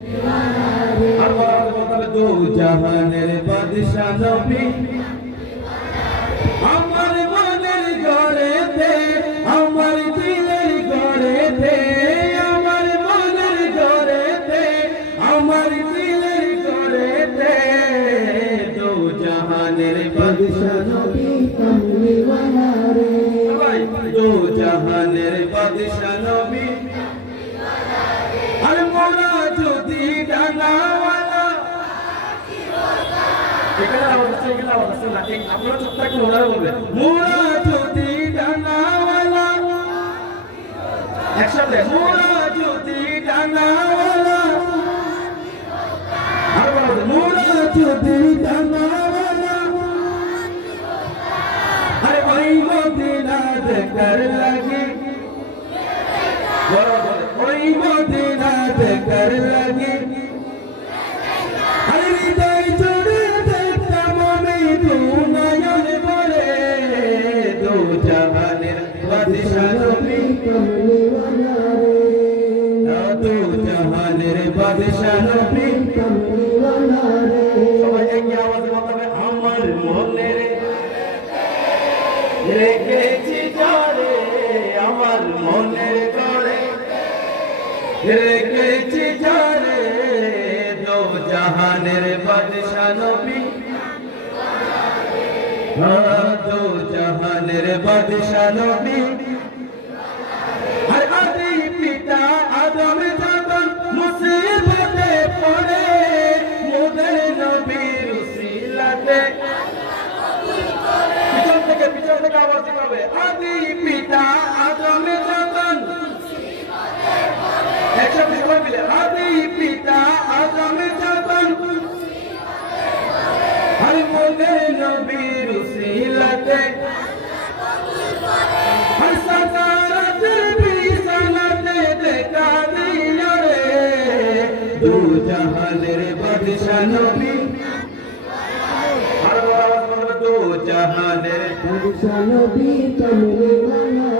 আর বলা দু জাহানের বাদশা নবী আমার মনের ঘরেতে আমার দিলের ঘরেতে আমার মনের ঘরেতে আমার দিলের ঘরেতে দু জাহানের বাদশা নবী কমলি ওয়ালা রে দু জাহানের বাদশা নবী আর মোরা যদি ডানাওয়ালা এখানে আওয়াজ আছে না আপনারা চুপ থাকুন ওনারা বলবে মোরা যদি ডানাওয়ালা একসাথে মোরা যদি ডানাওয়ালা আর বলবে মোরা যদি ডানাওয়ালা আরে ওই মদিনা দেখার লাগে ওই মদিনা দেখার লাগে আরে হৃদয় জুড়ে দেখতাম আমি দু নয়ন ভরে দু জাহানের বাদশা নবী কমলি ওয়ালা রে দু জাহানের বাদশা নবী কমলি ওয়ালা রে সবাই একই আওয়াজে বলবে আমার মনের রেখেছি যারে আমার মনের ঘরে রেখেছি যারে দু জাহানের বাদশা নবী দু জাহানের বাদশা নবী আর আদি পিতা আদম যখন মুসিবতে পড়ে মোদের নবীর উসিলাতে পিছন থেকে আওয়াজ দিতে হবে আদি পিতা আদম যখন একসাথে সবাই মিলে আদি পিতা আদম যখন আর মোদের নবীর উসিলাতে আর সাকারাতের বিছানাতে দেখা দিও রে দু জাহানের বাদশা নবী আর বলা দু জাহানের বাদশা নবী কমলি ওয়ালা